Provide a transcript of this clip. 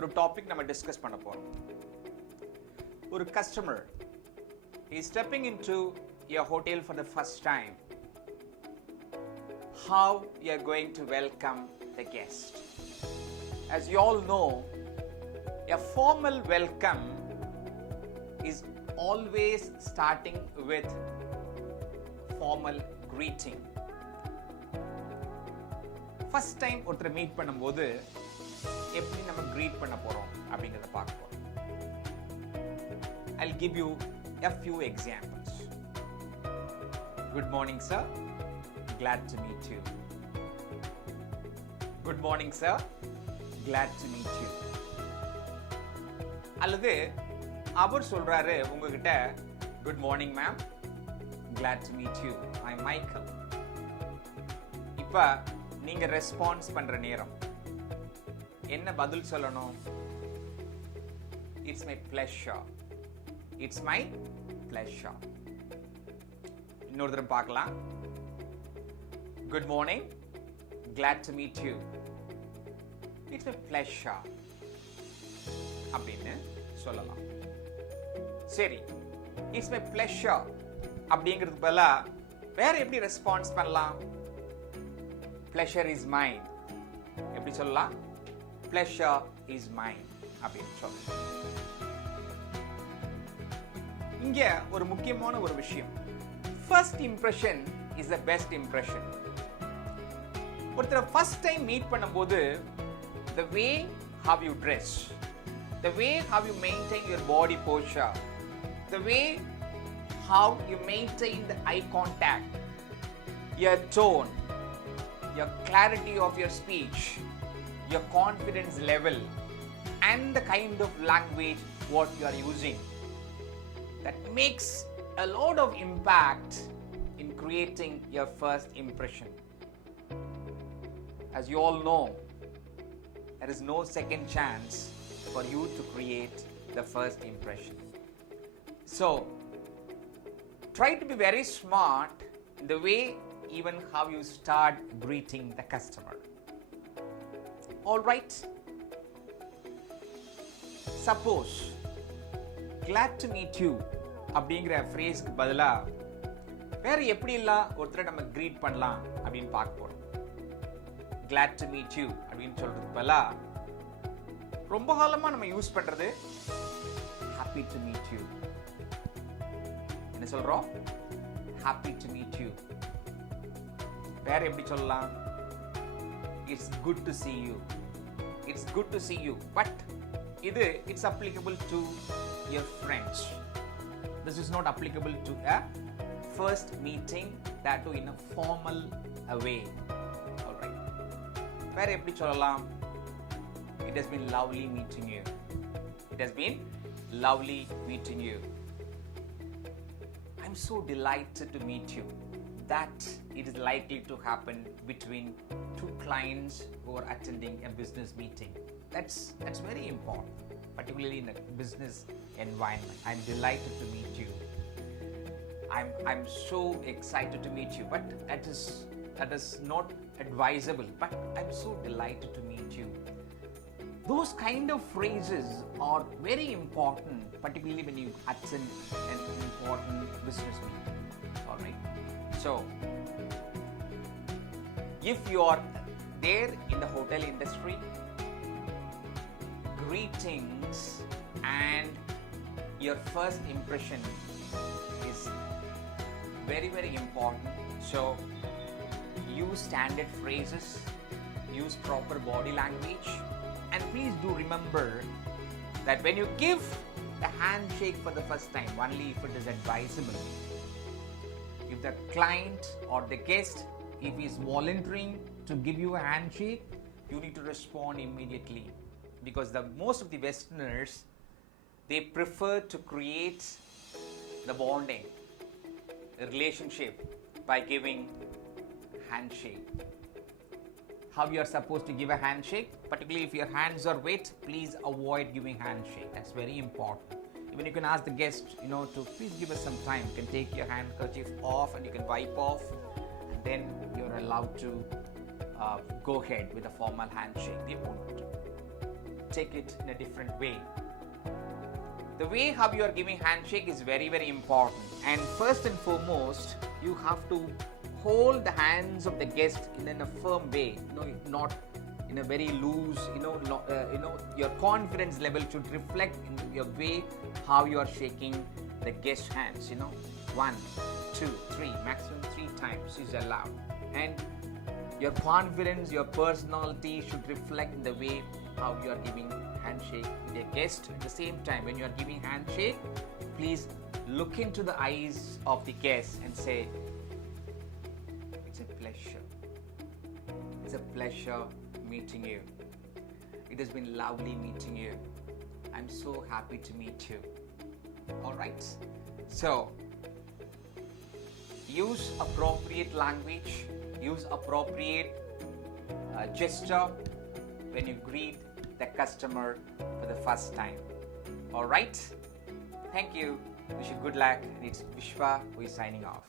ஒரு டாபிக் நம்ம டிஸ்கஸ் பண்ண போறோம். ஒரு customer is stepping into your hotel for the first time. How you are going to welcome the guest? As you all know, a formal welcome is always starting with formal greeting. First time ஒருத்தரை meet பண்ணும்போது எப்படி நம்ம greet பண்ண போறோம் அப்படிங்கறத பார்க்க போறோம். I'll give you a few examples. Good morning, sir. Glad to meet you. Good morning, sir. Glad to meet you. அல்லது அவர் சொல்றாரு உங்ககிட்ட good morning ma'am, glad to meet you, I'm Michael. இப்ப நீங்க ரெஸ்பான்ஸ் பண்ற நேரம் என்ன பதில் சொல்லணும்? It's my pleasure. It's my pleasure. இன்னொரு தடவை பார்க்கலாம். Good morning, glad to meet you. It's my pleasure. அப்படின்னு சொல்லலாம். சரி, It's my pleasure அப்படிங்கிறதுக்கு பதிலா வேற எப்படி ரெஸ்பான்ஸ் பண்ணலாம்? Pleasure is mine. எப்படி சொல்லலாம்? Pleasure is mine அப்படின்னு சொல்லலாம். இங்க ஒரு முக்கியமான ஒரு விஷயம். First impression is the best impression. ஒருத்தரை first time meet பண்ணும்போது the way how you dress, the way how you maintain your body posture, the way how you maintain the eye contact, your tone, your clarity of your speech, your confidence level, and the kind of language what you are using, that makes a lot of impact in creating your first impression. As you all know, there is no second chance for you to create the first impression. So try to be very smart in the way even how you start greeting the customer. All right? Suppose glad to meet you அப்படிங்கிற ஃப்ரேஸ்க்கு பதிலா வேற எப்படி எல்லாம் ஒருத்தரை நம்ம greet பண்ணலாம் அப்படின்னு பார்க்க போறோம். Glad to meet you அப்படின்னு சொல்றதுக்கு பதிலா ரொம்ப காலமா நம்ம யூஸ் பண்றது happy to meet you. என்ன சொல்றோம்? Happy to meet you. வேற எப்படி சொல்லலாம்? It's good to see you. It's good to see you. But it's applicable to your friends. This is not applicable to a first meeting, that too in a formal way. All right. வேற எப்படி சொல்லலாம்? It has been lovely meeting you. It has been lovely meeting you. I'm so delighted to meet you. That it is likely to happen between two clients who are attending a business meeting. That's very important, particularly in a business environment. I'm delighted to meet you. I'm so excited to meet you, but that is not advisable. But I'm so delighted to meet you. Those kind of phrases are very important, particularly when you attend an important business meeting. All right. So, if you are there in the hotel industry, greetings and your first impression is very, very important. So, use standard phrases, use proper body language, and please do remember that when you give the handshake for the first time, only if it is advisable. If the client or the guest, if he is volunteering to give you a handshake, you need to respond immediately, because most of the Westerners, they prefer to create the bonding, the relationship by giving handshake. How you are supposed to give a handshake, particularly if your hands are wet, please avoid giving handshake. That's very important. Even you can ask the guest, to please give us some time. You can take your handkerchief off and you can wipe off, and then you're allowed to go ahead with a formal handshake. They won't. take it in a different way. The way how you are giving handshake is very, very important. And first and foremost, you have to hold the hands of the guest in a firm way, not in a very loose, your confidence level should reflect in your way how you are shaking the guest's hands, 1, 2, 3, maximum 3 times is allowed. And your confidence, your personality should reflect in the way how you are giving handshake with your guest. At the same time, when you are giving handshake, please look into the eyes of the guest and say, it's a pleasure. It's a pleasure meeting you. It has been lovely meeting you. I'm so happy to meet you. All right. So, use appropriate language, use appropriate gesture when you greet the customer for the first time. All right. Thank you. Wish you good luck. And it's Viswa who is signing off.